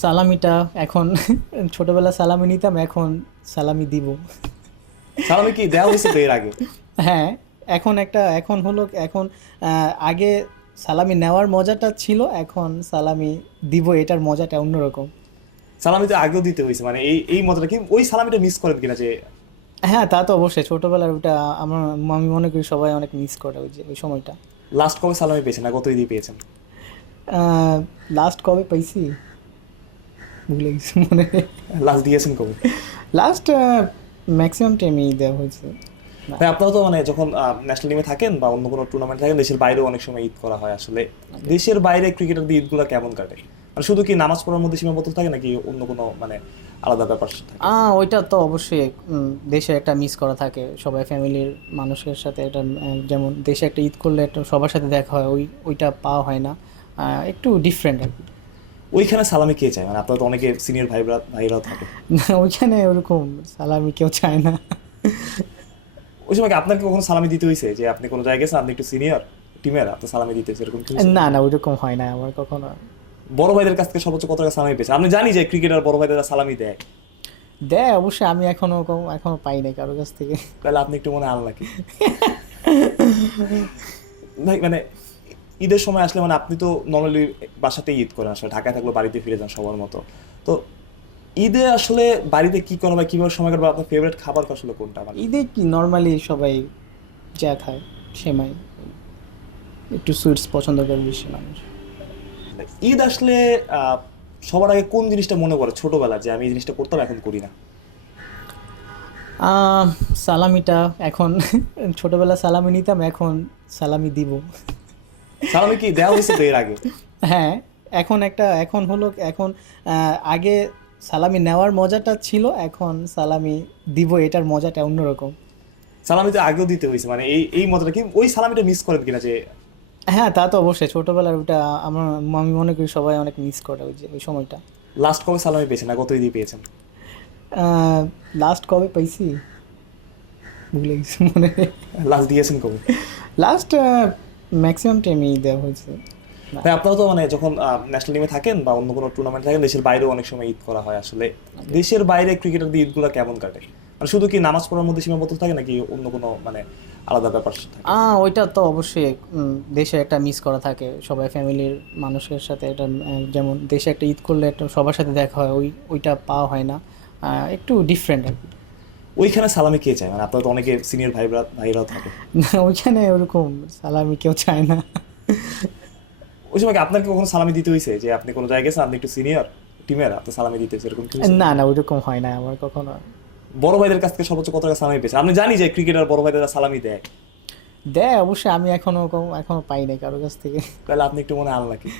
সালামিটা এখন ছোটবেলা সালামি নিতাম এখন সালামি দিব। সালামি কি? দেওয়া হয়েছে তো এর আগে? হ্যাঁ এখন একটা এখন হলো এখন আগে সালামি নেওয়ার মজাটা ছিল এখন সালামি দিব এটার মজাটা অন্যরকম। সালামি তো আগেও দিতে হয়েছে মানে এই এই মজাটা কি ওই সালামিটা মিস করেন কিনা যে হ্যাঁ তা তো অবশ্যই ছোটবেলার ওটা আমার আমি মনে করি সবাই অনেক মিস করে ওই যে ওই সময়টা। লাস্ট কবে সালামি পেয়েছেন না কত ঈদই পেয়েছেন? লাস্ট কবে পাইছি? ভুলে গেছি মনে লাস্ট দিয়েছেন কবে? লাস্ট ম্যাক্সিমাম টাইমই দেওয়া হয়েছে। ভাই আপনারা তো মানে যখন ন্যাশনাল টিমে থাকেন বা অন্য কোনো টুর্নামেন্ট থাকেন দেশের বাইরেও অনেক সময় ঈদ করা হয় আসলে। দেশের বাইরে ক্রিকেটারদের ঈদগুলো কেমন কাটে? মানে শুধু কি নামাজ পড়ার মধ্যে সীমাবদ্ধ থাকে নাকি অন্য কোনো মানে আলাদা ব্যাপার আহ ওইটা তো অবশ্যই দেশে একটা মিস করা থাকে। সবাই ফ্যামিলির মানুষের সাথে উম, যেমন দেশে একটা ঈদ করলে একটা সবার সাথে দেখা হয় ওই ওইটা পাওয়া হয় না। একটু ডিফারেন্ট আর কি। ওইখানে সালামি কে চায়? মানে আপনারা তো অনেকে সিনিয়র ভাইরা ভাইরাও থাকে। ওইখানে ওরকম সালামি কেউ চায় না। ওই সময় কি আপনাকে কখনো সালামি দিতে হয়েছে যে আপনি কোনো জায়গায় গেছেন আপনি একটু সিনিয়র টিমের আপনার সালামি দিতে হয়েছে এরকম কি না না ওইরকম হয় না আমার কখনো। বড় ভাইদের কাছ থেকে সর্বোচ্চ কত টাকা সালামি পেয়েছে? আপনি জানি যে ক্রিকেটার বড় ভাইদের সালামি দেয়। দেয় অবশ্যই আমি এখনও এখনও পাই নাই কারোর কাছ থেকে। তাহলে আপনি একটু মনে আনলাকি। ভাই মানে ঈদের সময় আসলে মানে আপনি তো নর্মালি বাসাতে ঈদ করেন আসলে ঢাকায় থাকলে বাড়িতে ফিরে যান সবার মতো। তো ঈদে আসলে বাড়িতে কি করা বা কীভাবে সময় কাটবে আপনার ফেভারিট খাবার আসলে কোনটা? মানে ঈদে কি নর্মালি সবাই যা খায় সেমাই। একটু সুইটস পছন্দ করে বেশি মানুষ। ঈদ আসলে আহ, সবার আগে কোন জিনিসটা মনে পড়ে? ছোটবেলা যে আমি এই জিনিসটা করতাম এখন করি না। আহ, সালামিটা এখন ছোটবেলা সালামি নিতাম এখন সালামি দিব। সালামি কি দেওয়া হয়েছে তো এর আগে। হ্যাঁ এখন একটা এখন হলো এখন আগে সালামি নেওয়ার মজাটা ছিল এখন সালামি দিব এটার মজাটা অন্যরকম। সালামি তো আগেও দিতে হয়েছে মানে এই এই মজাটা কি ওই সালামিটা মিস করেন কিনা যে হ্যাঁ তা তো অবশ্যই ছোটবেলার ওটা আমার আমি মনে করি সবাই অনেক মিস করে ওই যে ওই সময়টা। লাস্ট কবে সালামি পেয়েছেন না কত দিয়ে পেয়েছেন? লাস্ট কবে পাইছি ভুলে গেছি মনে লাস্ট দিয়েছেন কবে? লাস্ট ম্যাক্সিমাম টাইমই দেওয়া হয়েছে। ভাই আপনারা তো মানে যখন ন্যাশনাল টিমে থাকেন বা অন্য কোনো টুর্নামেন্ট থাকেন দেশের বাইরেও অনেক সময় ঈদ করা হয় আসলে। দেশের বাইরে ক্রিকেটারদের ঈদগুলো কেমন কাটে? মানে শুধু কি নামাজ পড়ার মধ্যে সীমাবদ্ধ থাকে নাকি অন্য কোনো মানে আলাদা ব্যাপার ওইটা তো অবশ্যই দেশে একটা মিস করা থাকে। সবাই ফ্যামিলির মানুষের সাথে এটা যেমন দেশে একটা ঈদ করলে একটা সবার সাথে দেখা হয় ওই ওইটা পাওয়া হয় না। একটু ডিফারেন্ট আর কি। ওইখানে সালামি কে চায়? মানে আপনারা তো অনেকে সিনিয়র ভাইরা ভাইরাও থাকে। না ওইখানে ওরকম সালামি কেউ চায় না। ওই সময় কি আপনাকে কখনো সালামি দিতে হয়েছে যে আপনি কোনো জায়গায় গেছেন আপনি একটু সিনিয়র টিমের আপনার সালামি দিতে হয়েছে এরকম না না ওইরকম হয় না আমার কখনো। বড় ভাইদের কাছ থেকে সর্বোচ্চ কত টাকা সালামি পেয়েছে আপনি জানি যে ক্রিকেটার বড় ভাইদের সালামি দেয়। দেয় অবশ্যই আমি এখনও এখনও পাই নাই কারোর কাছ থেকে। তাহলে আপনি একটু মনে আনলাকি।